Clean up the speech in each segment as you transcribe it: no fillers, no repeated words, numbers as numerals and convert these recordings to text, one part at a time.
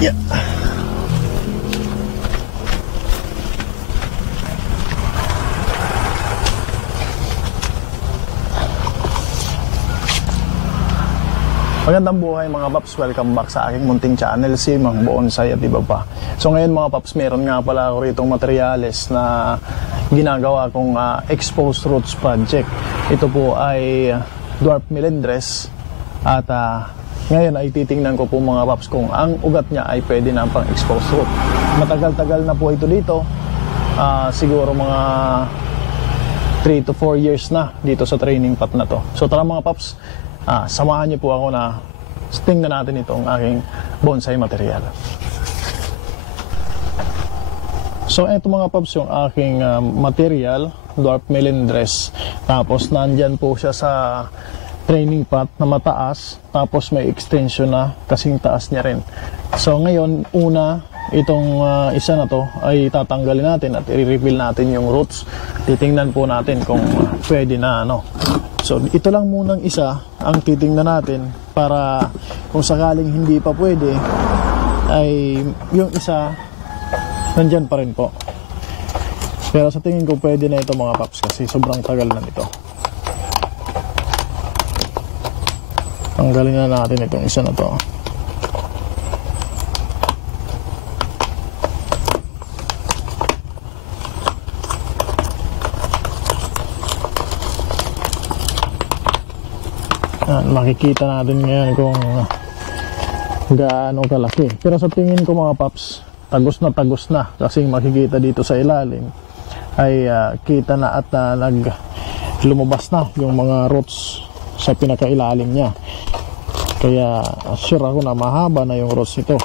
Yeah. Magandang buhay mga paps, welcome back sa aking munting channel, si Mang Bonsai at iba pa. So ngayon mga paps, meron nga pala ako rito materyales na ginagawa kong exposed roots project. Ito po ay dwarf melendres at ngayon ay titingnan ko po mga paps kung ang ugat niya ay pwede na pang exposed root. Matagal-tagal na po ito dito, siguro mga 3 to 4 years na dito sa training pot na to. So tara mga paps, samahan niyo po ako na tingnan natin itong aking bonsai material. So eto mga paps yung aking material, dwarf melendres. Tapos nandyan po siya sa training pot na mataas, tapos may extension na kasing taas niya rin. So ngayon, una, itong isa na to ay tatanggalin natin at i-reveal natin yung roots. Titingnan po natin kung pwede na So ito lang munang isa ang titingnan natin para kung sakaling hindi pa pwede ay yung isa nandyan pa rin po. Pero sa tingin ko pwede na ito mga paps kasi sobrang tagal na nito. Tanggalin na natin itong isa na to. Makikita natin ngayon kung gaano kalaki. Pero sa tingin ko mga paps, tagos na kasi makikita dito sa ilalim ay kita na at lumabas na yung mga roots sa pinakailalim niya. Kaya sure ako na mahaba na yung roots nito.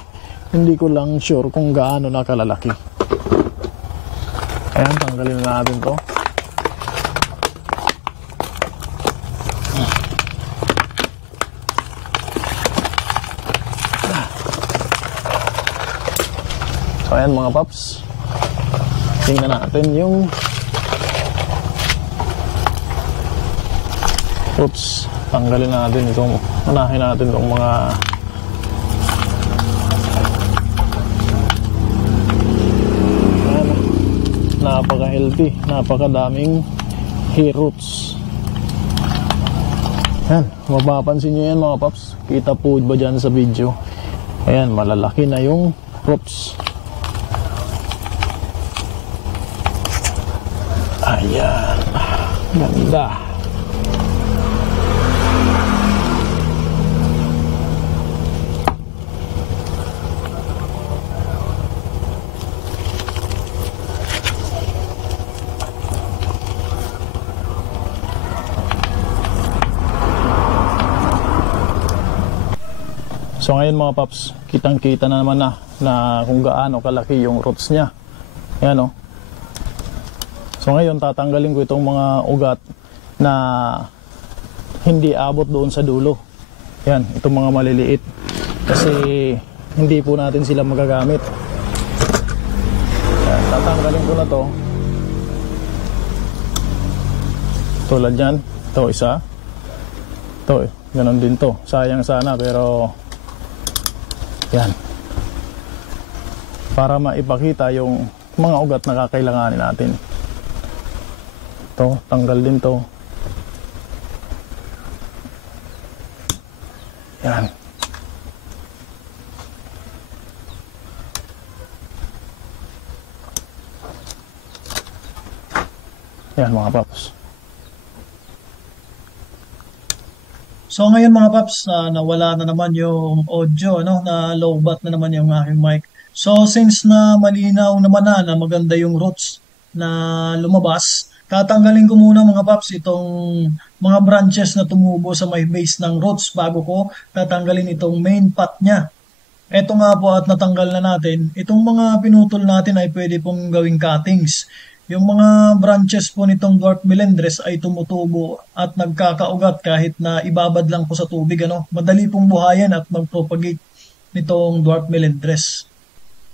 Hindi ko lang sure kung gaano na kalalaki. Ayan, tanggalin na natin to. So ayan mga paps, tingnan natin yung roots. Tanggalin natin itong, unahin natin itong mga napaka-healthy, napakadaming hair roots. Ayan, mapapansin nyo yan mga paps, kita po ba dyan sa video? Ayan, malalaki na yung roots. Ayan, ganda. So ngayon mga paps, kitang-kita na naman na kung gaano kalaki yung roots niya. Ayan So ngayon tatanggalin ko itong mga ugat na hindi abot doon sa dulo. Yan, itong mga maliliit. Kasi hindi po natin sila magagamit. Yan, tatanggalin ko na to. Tulad yan. Ito isa. Ito ganon din to. Sayang sana pero yan. Para maipakita yung mga ugat na kakailanganin natin. Ito, tanggal din to. Yan. Yan mga paps. So ngayon mga paps, nawala na naman yung audio, na lowbat na naman yung aking mic. So since na malinaw naman na maganda yung roots na lumabas, tatanggalin ko muna mga paps itong mga branches na tumubo sa may base ng roots bago ko tatanggalin itong main pot niya. Ito nga po at natanggal na natin. Itong mga pinutol natin ay pwede pong gawing cuttings. Yung mga branches po nitong dwarf melendres ay tumutubo at nagkakaugat kahit na ibabad lang po sa tubig. Madali pong buhayan at mag-propagate nitong dwarf melendres.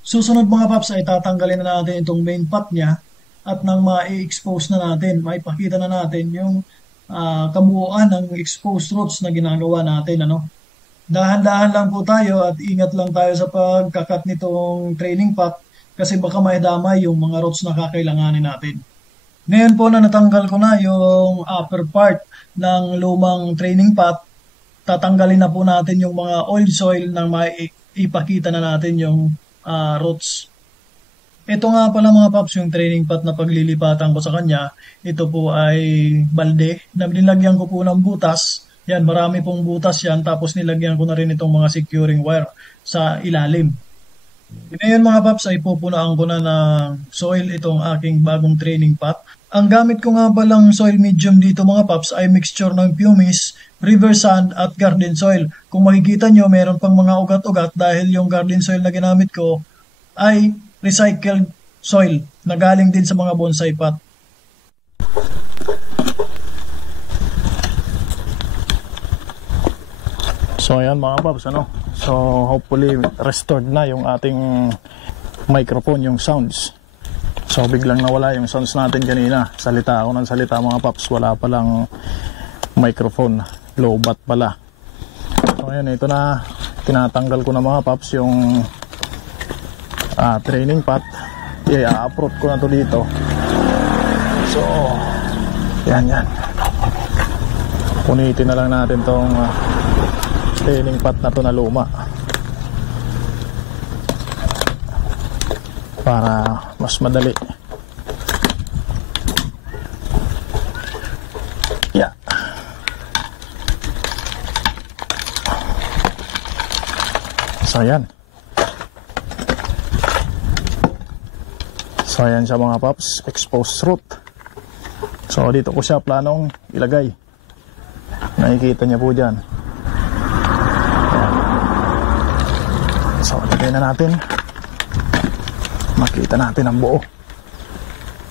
Susunod mga paps ay tatanggalin na natin itong main pot niya. At nang ma-expose na natin, maipakita na natin yung kabuuan ng exposed roots na ginagawa natin. dahan-dahan lang po tayo at ingat lang tayo sa pagkakat nitong training pot kasi baka maidamay yung mga rods na kakailanganin natin. Ngayon po na natanggal ko na yung upper part ng lumang training pot, tatanggalin na po natin yung mga oil soil na ipakita na natin yung roots. Ito nga pala mga paps, yung training pot na paglilipatan ko sa kanya, ito po ay balde na nilagyan ko po ng butas. Yan, marami pong butas yan, tapos nilagyan ko na rin itong mga securing wire sa ilalim. Ngayon mga paps ay pupunaan ko na ng soil itong aking bagong training pot. Ang gamit ko nga palang soil medium dito mga paps ay mixture ng pumice, river sand at garden soil. Kung makikita nyo meron pang mga ugat-ugat dahil yung garden soil na ginamit ko ay recycled soil na galing din sa mga bonsai pot. So ayan mga paps, ano? So hopefully restored na yung ating microphone, yung sounds. So biglang nawala yung sounds natin kanina. Salita ako ng salita mga paps, wala palang microphone, low bat pala. So ayan, ito na, tinatanggal ko na mga paps yung training pot. I-uproot ko na to dito. So yan. Punitin na lang natin tong training pot na to na luma para mas madali. Yeah. So ayan. So ayan siya mga paps, exposed root. So dito ko siya planong ilagay. Nakikita niya po dyan. Ayan. So lagay na natin. Makita natin ang buo.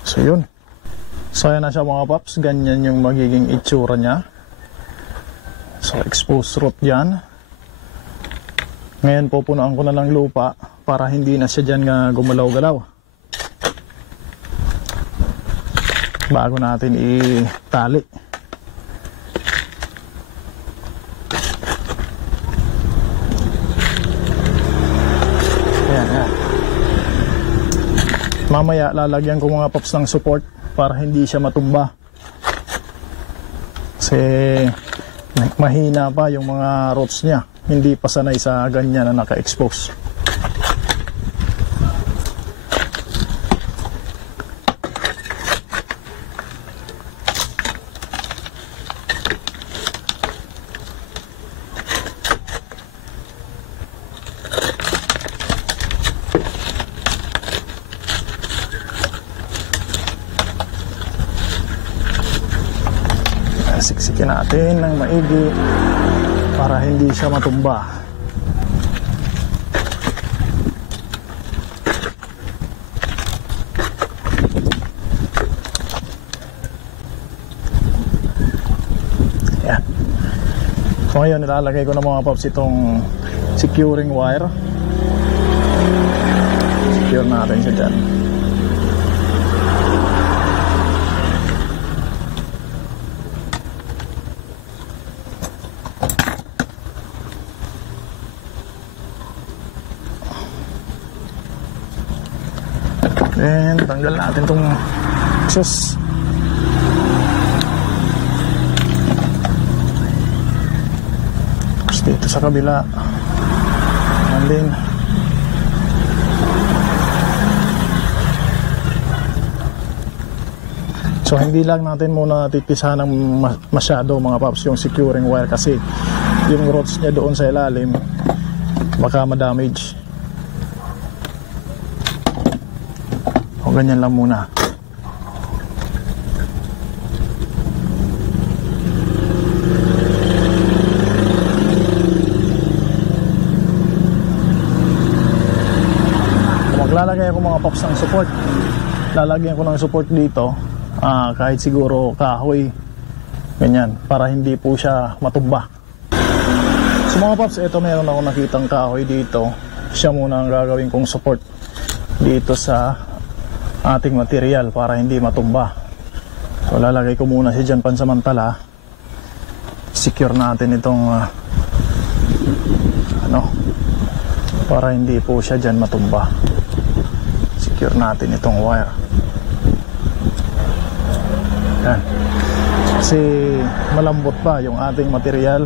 So yun. So ayan na siya mga paps, ganyan yung magiging itsura niya. So exposed root yan. Ngayon pupunuan ko na ng lupa para hindi na siya dyan gumalaw-galaw bago natin itali. Ayan. Mamaya lalagyan ko mga paps ng support para hindi siya matumba. Kasi mahina pa yung mga roots niya. Hindi pa sanay sa ganyan na naka-expose. Siksikin natin ng maigi para hindi siya matumba. Yan. So ngayon nilalagay ko na mga paps itong securing wire. Secure natin siya dyan. Then tanggal natin itong exhaust. Tapos dito sa kabila and then so hindi lang natin muna tipisahan ng masyado mga paps yung securing wire kasi yung roots niya doon sa ilalim baka ma-damage. O ganyan lang muna. Maglalagay ako mga paps ng support. Lalagyan ko ng support dito kahit siguro kahoy ganyan para hindi po siya matumba. So mga paps, ito meron ako nakitang kahoy dito. Siya muna ang gagawin kong support dito sa ating material para hindi matumba. So lalagay ko muna siya dyan pansamantala. Secure natin itong no, para hindi po siya dyan matumba. Secure natin itong wire. Yan. Kasi malambot pa yung ating material.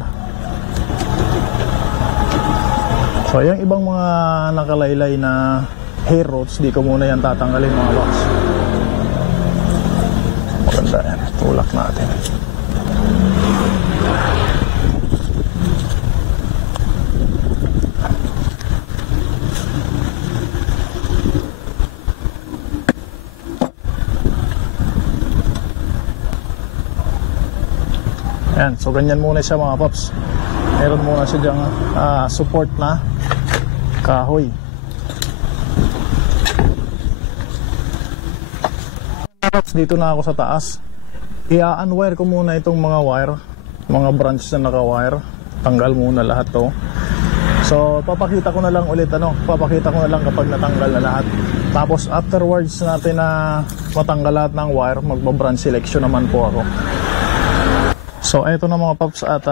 So yung ibang mga nakalaylay na hair roots, di ko muna yan tatanggalin mga box. Maganda yan, tulak natin. Yan, so ganyan muna siya mga paps. Meron muna siya dyang support na kahoy. Dito na ako sa taas. I-unwire ko muna itong mga wire, mga branch na naka-wire. Tanggal muna lahat to. So papakita ko na lang ulit papakita ko na lang kapag natanggal na lahat. Tapos afterwards natin na matanggal lahat ng wire, magba-branch selection naman po ako. So eto na mga paps, at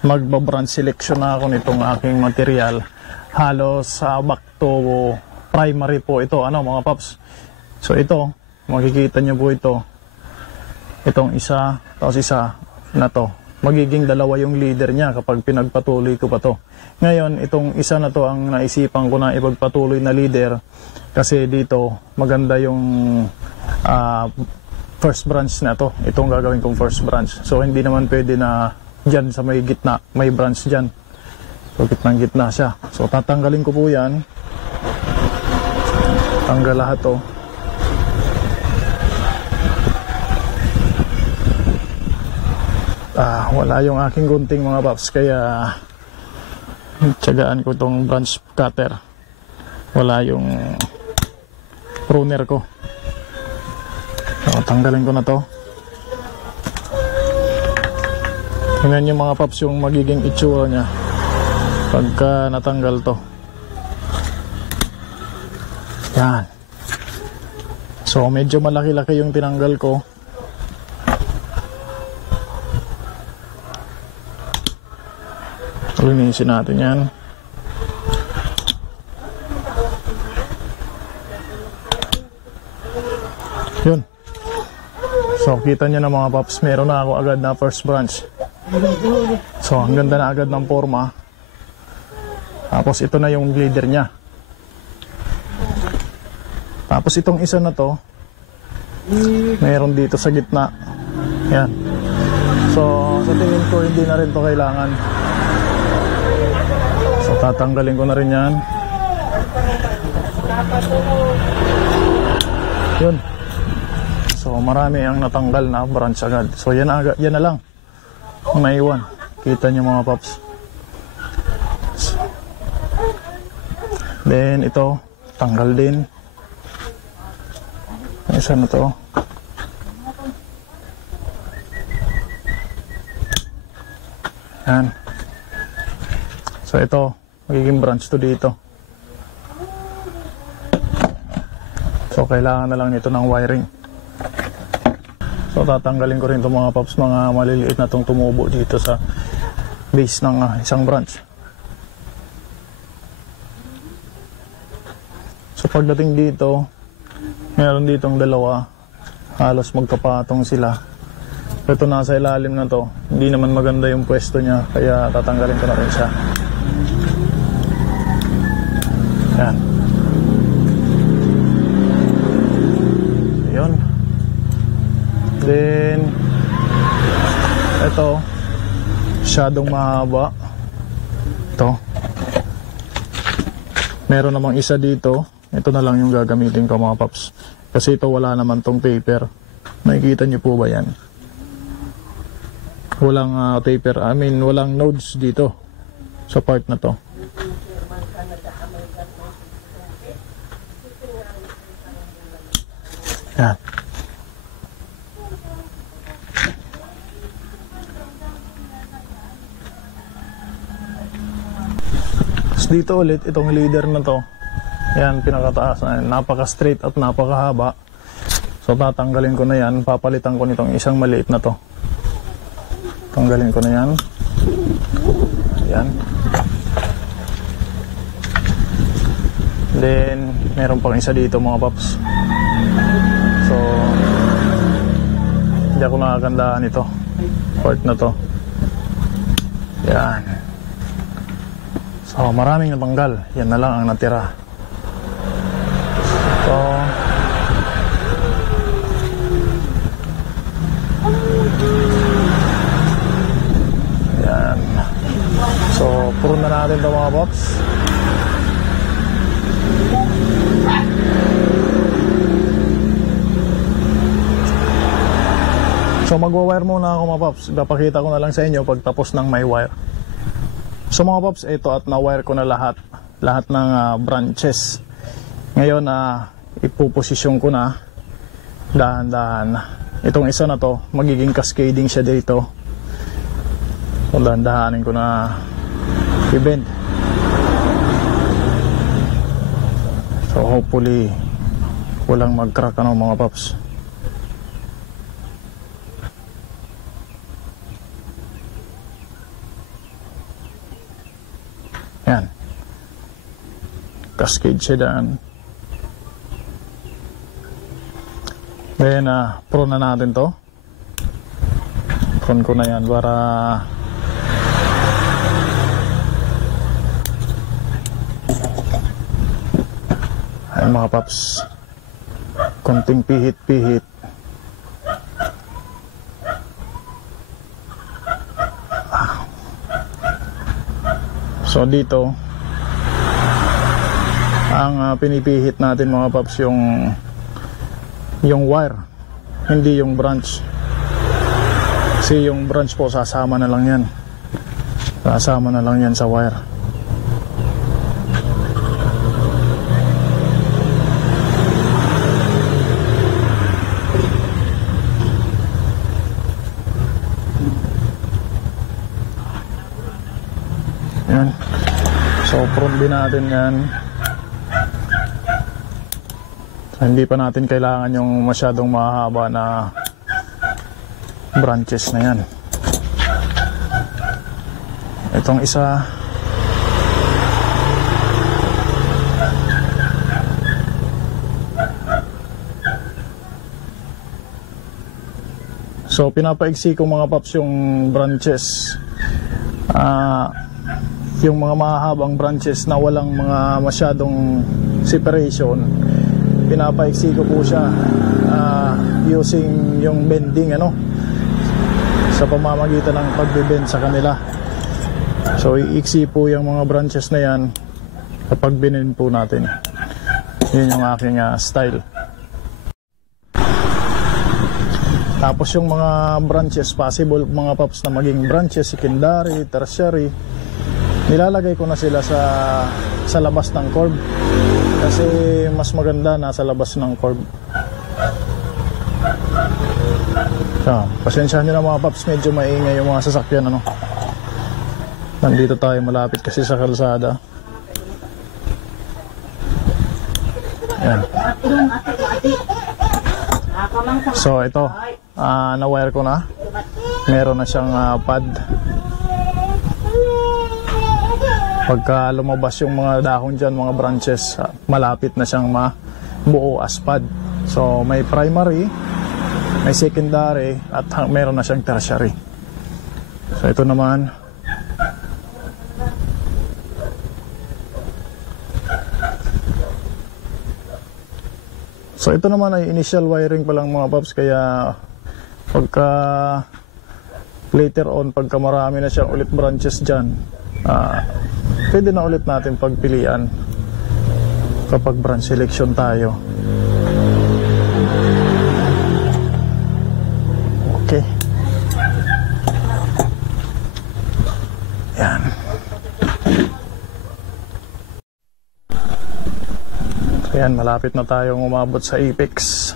magba-branch selection na ako nitong aking material. Halos back to primary po ito mga paps. So ito, makikita nyo po ito. Itong isa, tapos isa na to. Magiging dalawa yung leader niya kapag pinagpatuloy ko pa to. Ngayon, itong isa na to ang naisipan ko na ipagpatuloy na leader. Kasi dito, maganda yung first branch na to. Itong gagawin kong first branch. So hindi naman pwede na dyan sa may gitna, may branch dyan. So gitna siya. So tatanggalin ko po yan. Tanggal lahat to. Wala yung aking gunting mga paps, kaya tiyagaan ko tong branch cutter. Wala yung pruner ko. So, tanggalin ko na to. Tingnan yung mga paps yung magiging itsura niya pagka natanggal to. Yan. So medyo malaki-laki yung tinanggal ko. Linisin natin yan. Yun. So kita nyo na mga paps, meron na ako agad na first branch. So ang ganda na agad ng forma. Tapos ito na yung leader nya. Tapos itong isa na to, meron dito sa gitna. Yan. So sa tingin ko hindi na rin to kailangan. So tatanggalin ko na rin yan. Yun. So marami ang natanggal na branch agad. So yan na lang ang naiwan. Kita nyo mga paps. Then ito, tanggal din. Isa na to. Yan. So ito, magiging branch to dito. So kailangan na lang ito ng wiring. So tatanggalin ko rin itong mga paps, mga maliliit na itong tumubo dito sa base ng isang branch. So pagdating dito, meron ditong dalawa, halos magkapatong sila. Ito nasa ilalim na to, hindi naman maganda yung pwesto niya, kaya tatanggalin ko na rin siya. Yan. Yun. Then ito, masyadong mahaba. Ito. Meron namang isa dito. Ito na lang yung gagamitin ko mga paps. Kasi ito wala naman tong taper. Nakikita niyo po ba yan? Walang taper. I mean, walang nodes dito sa part na to. Yan. Tapos dito ulit, itong leader na to. Yan, pinakataas na. Napaka-straight at napakahaba. So tatanggalin ko na yan. Papalitan ko nitong isang maliit na to. Tanggalin ko na yan. Yan. Then meron pang isa dito mga paps. So hindi ako nakagandaan ito, part na to. Yan. So maraming natanggal, yan na lang ang natira. So yan. So puro na natin ito mga paps. So magwa-wire muna ako mga paps. Ipapakita ko na lang sa inyo pag tapos ng may wire. So mga paps, ito at na-wire ko na lahat ng branches. Ngayon ipuposisyon ko na dahan-dahan. Itong isa na to, magiging cascading siya dito. So dahan-dahanin ko na i-bend. So hopefully walang mag-crack mga paps. Yan. Cascade siya daan. Then, prone na natin to. Prone ko na yan para ay mga paps, konting pihit-pihit. So dito ang pinipihit natin mga paps yung wire, hindi yung branch. Kasi yung branch po sasama na lang yan. Sasama na lang yan sa wire. Yan. So prone din natin yan. So, hindi pa natin kailangan yung masyadong mahaba na branches na yan. Itong isa, so pinapaiksi ko mga paps yung branches. Yung mga mahahabang branches na walang mga masyadong separation, pinapaiksi ko po siya using yung bending sa pamamagitan ng pagbe-bend sa kanila. So iiksi po yung mga branches na yan kapag binend po natin. Yun yung aking style. Tapos yung mga branches, possible mga paps na maging branches secondary, tertiary, nilalagay ko na sila sa labas ng curve kasi mas maganda nasa labas ng curve. So, pasensyahan nyo na mga paps, medyo maingay yung mga sasakyan nandito tayo malapit kasi sa kalsada. Yan. So ito, na-wire ko na. Meron na siyang pad. Pagka lumabas yung mga dahon dyan, mga branches, malapit na siyang mabuo as pad. So may primary, may secondary, at meron na siyang tertiary. So ito naman, so ito naman ay initial wiring pa lang mga paps, kaya pagka later on, pagka marami na siyang ulit branches dyan, pwede na ulit natin pagpilian kapag branch selection tayo. Okay. Yan. Ayan, malapit na tayong umabot sa apex.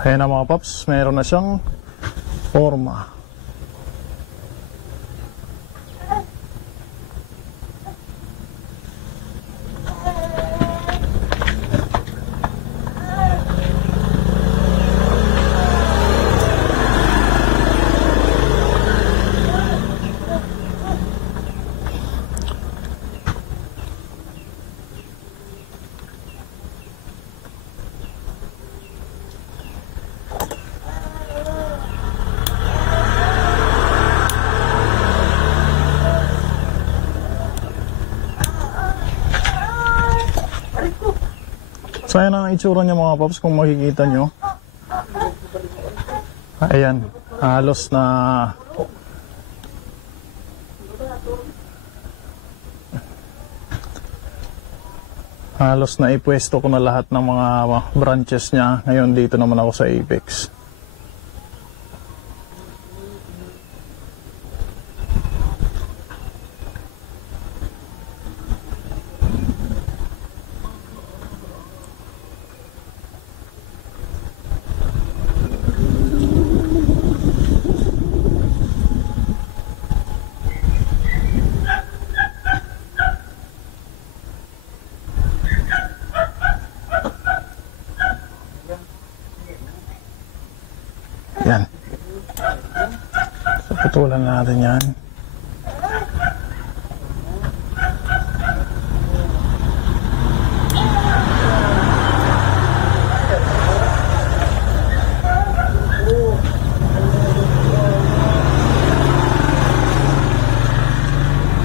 Ayan na mga paps, meron na siyang forma. So ayan ang itsura niya mga paps, kung makikita nyo. Ayan, halos na ipwesto ko na lahat ng mga branches niya. Ngayon dito naman ako sa Apex. Yan. So, putulan natin yan.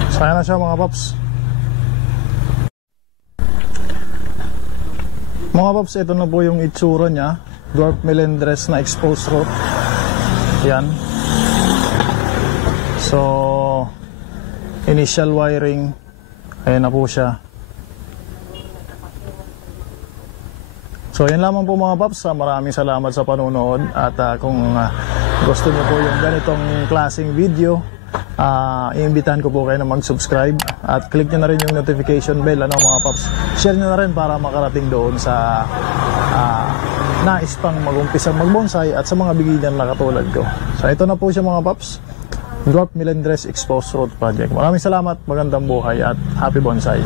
So, ayan na siya mga paps. Mga paps, ito na po yung itsura niya. Dwarf Melendres na exposed root. Yan. So, initial wiring. Ayan na po siya. So, yan lamang po mga paps. Maraming salamat sa panonood. At kung gusto niyo po yung ganitong klaseng video, iimbitahan ko po kayo na mag-subscribe. At click nyo na rin yung notification bell. Ano mga paps? Share nyo na rin para makarating doon sa nais pang mag-umpisang mag-bonsai at sa mga beginner na katulad ko. So ito na po siya mga paps, Dwarf Melendres Exposed Root Project. Maraming salamat, magandang buhay at happy bonsai.